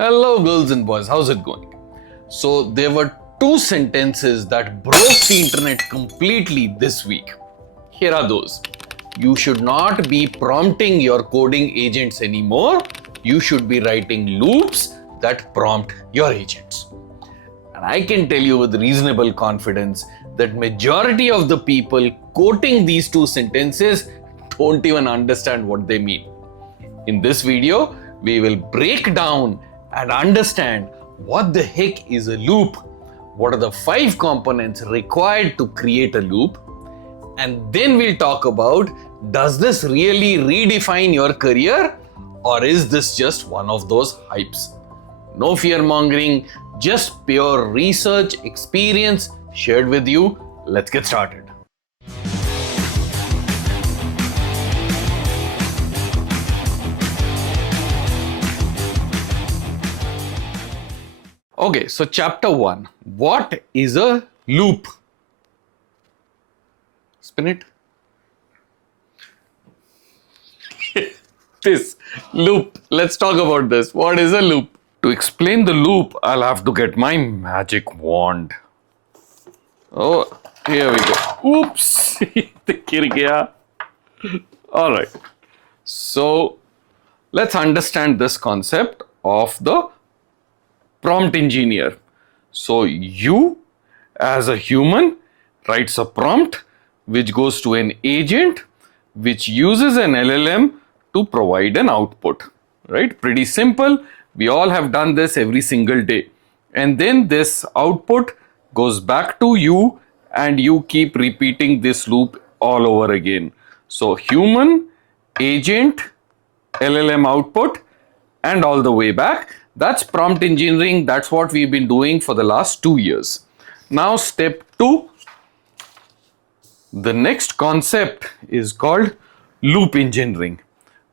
Hello girls and boys, how's it going? So there were two sentences that broke the internet completely this week. Here are those. You should not be prompting your coding agents anymore. You should be writing loops that prompt your agents. And I can tell you with reasonable confidence that majority of the people quoting these two sentences don't even understand what they mean. In this video, we will break down and understand what the heck is a loop, what are the 5 components required to create a loop, and then we'll talk about, does this really redefine your career or is this just one of those hypes? No fear mongering, just pure research experience shared with you. Let's get started. Okay, so chapter 1. What is a loop? Spin it. This loop. Let's talk about this. What is a loop? To explain the loop, I'll have to get my magic wand. Oh, here we go. Oops. All right. So let's understand this concept of the prompt engineer. So you as a human writes a prompt which goes to an agent which uses an LLM to provide an output, right? Pretty simple. We all have done this every single day. And then this output goes back to you and you keep repeating this loop all over again. So human, agent, LLM output, and all the way back. That's prompt engineering. That's what we've been doing for the last 2 years. Now, step 2. The next concept is called loop engineering,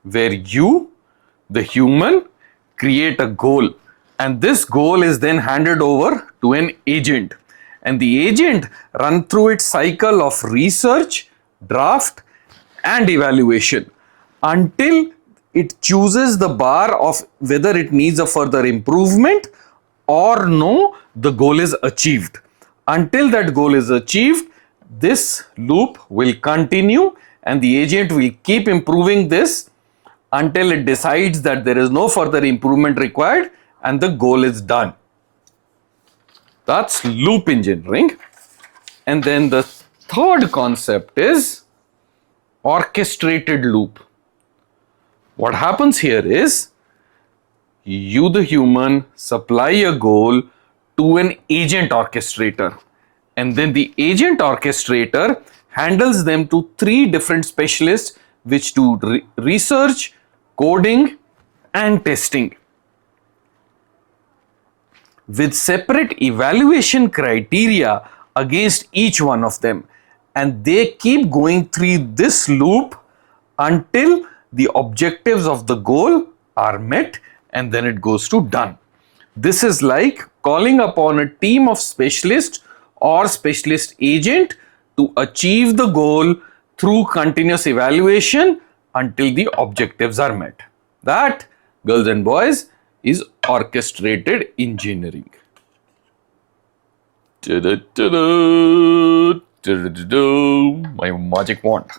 where you, the human, create a goal. And this goal is then handed over to an agent. And the agent runs through its cycle of research, draft, and evaluation until it chooses the bar of whether it needs a further improvement or no, the goal is achieved. Until that goal is achieved, this loop will continue and the agent will keep improving this until it decides that there is no further improvement required and the goal is done. That's loop engineering. And then the third concept is orchestrated loop. What happens here is you, the human, supply a goal to an agent orchestrator, and then the agent orchestrator handles them to 3 different specialists which do research, coding, and testing with separate evaluation criteria against each one of them, and they keep going through this loop until the objectives of the goal are met and then it goes to done. This is like calling upon a team of specialists or specialist agent to achieve the goal through continuous evaluation until the objectives are met. That, girls and boys, is orchestrated engineering. My magic wand.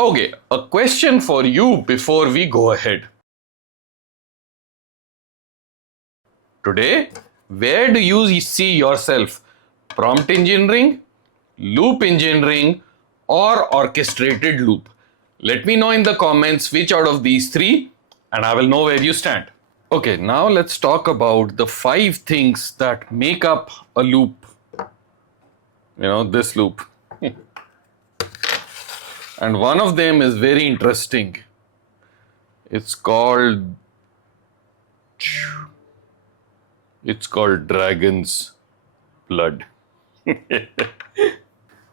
Okay, a question for you before we go ahead. Today, where do you see yourself? Prompt engineering, loop engineering, or orchestrated loop? Let me know in the comments which out of these 3 and I will know where you stand. Okay, now let's talk about the 5 things that make up a loop. This loop. And one of them is very interesting. It's called dragon's blood.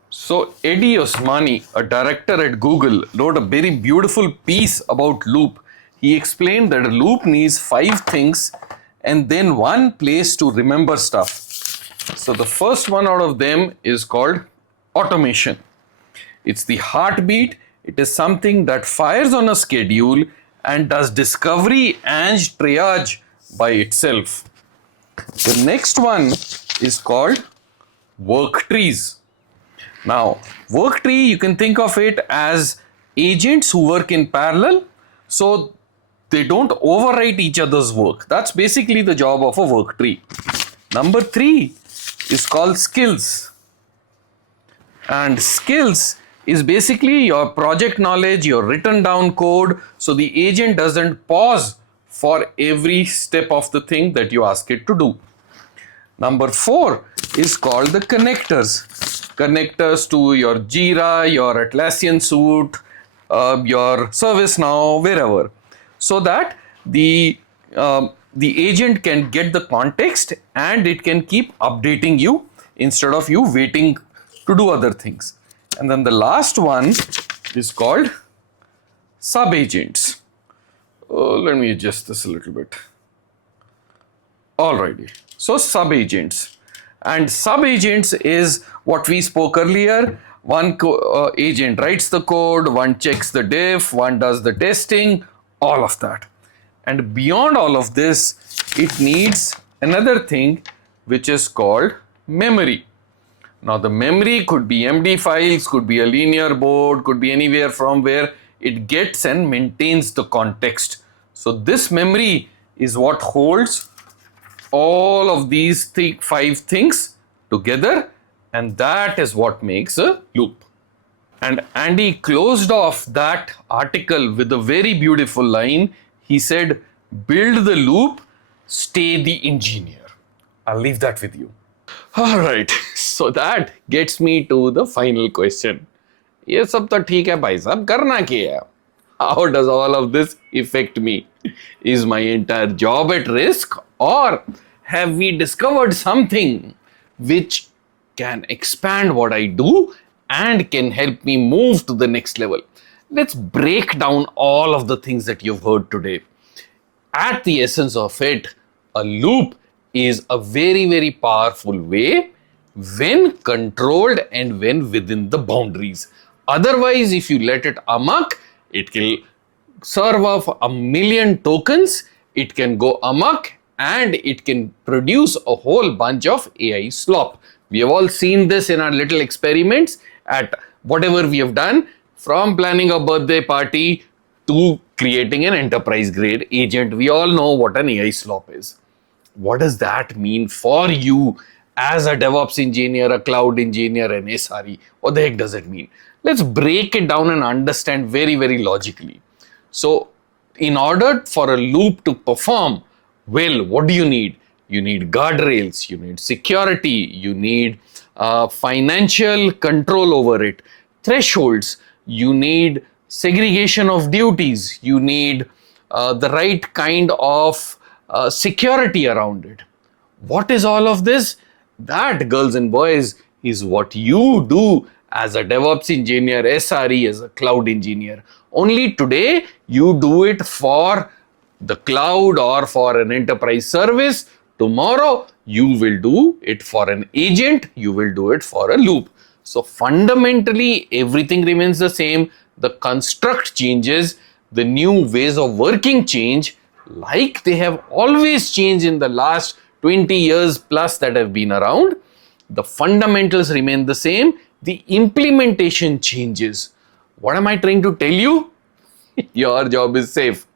So Eddie Osmani, a director at Google, wrote a very beautiful piece about loop. He explained that a loop needs 5 things and then 1 place to remember stuff. So the first one out of them is called automation. It's the heartbeat. It is something that fires on a schedule and does discovery and triage by itself. The next one is called work trees. Now, work tree, you can think of it as agents who work in parallel, so they don't overwrite each other's work. That's basically the job of a work tree. Number 3 is called skills. And skills is basically your project knowledge, your written down code, so the agent doesn't pause for every step of the thing that you ask it to do. Number 4 is called the connectors. Connectors to your Jira, your Atlassian suite, your ServiceNow, wherever, so that the agent can get the context and it can keep updating you instead of you waiting to do other things. And then the last one is called sub-agents. Let me adjust this a little bit. Alrighty, so sub-agents. And sub-agents is what we spoke earlier. One agent writes the code, one checks the diff, one does the testing, all of that. And beyond all of this, it needs another thing which is called memory. Now the memory could be MD files, could be a linear board, could be anywhere from where it gets and maintains the context. So this memory is what holds all of these 5 things together, and that is what makes a loop. And Andy closed off that article with a very beautiful line. He said, build the loop, stay the engineer. I'll leave that with you. All right, so that gets me to the final question. ये सब तो ठीक है भाई साहब, करना क्या है? How does all of this affect me? Is my entire job at risk, or have we discovered something which can expand what I do and can help me move to the next level? Let's break down all of the things that you've heard today. At the essence of it, a loop is a very, very powerful way when controlled and when within the boundaries. Otherwise, if you let it amok, it will serve off a million tokens, it can go amok, and it can produce a whole bunch of AI slop. We have all seen this in our little experiments at whatever we have done, from planning a birthday party to creating an enterprise grade agent. We all know what an AI slop is. What does that mean for you as a DevOps engineer, a cloud engineer, an SRE? What the heck does it mean? Let's break it down and understand very, very logically. So, in order for a loop to perform well, what do you need? You need guardrails, you need security, you need financial control over it, thresholds, you need segregation of duties, you need the right kind of security around it. What is all of this? That, girls and boys, is what you do as a DevOps engineer, SRE, as a cloud engineer. Only today you do it for the cloud or for an enterprise service. Tomorrow you will do it for an agent, you will do it for a loop. So fundamentally everything remains the same. The construct changes, the new ways of working change, like they have always changed in the last 20 years plus that have been around. The fundamentals remain the same. The implementation changes. What am I trying to tell you? Your job is safe.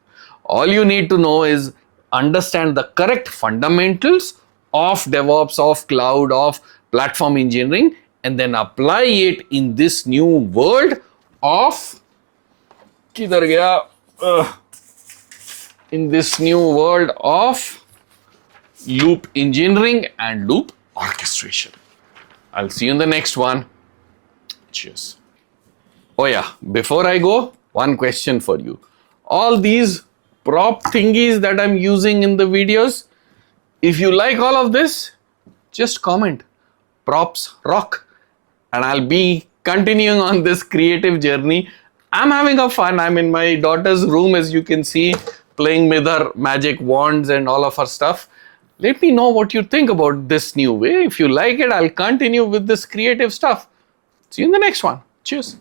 All you need to know is understand the correct fundamentals of DevOps, of cloud, of platform engineering, and then apply it in this new world of loop engineering and loop orchestration. I'll see you in the next one. Cheers. Oh yeah, before I go, one question for you. All these prop thingies that I'm using in the videos, if you like all of this, just comment. Props rock. And I'll be continuing on this creative journey. I'm having a fun. I'm in my daughter's room, as you can see, playing with her magic wands and all of her stuff. Let me know what you think about this new way. If you like it, I'll continue with this creative stuff. See you in the next one. Cheers.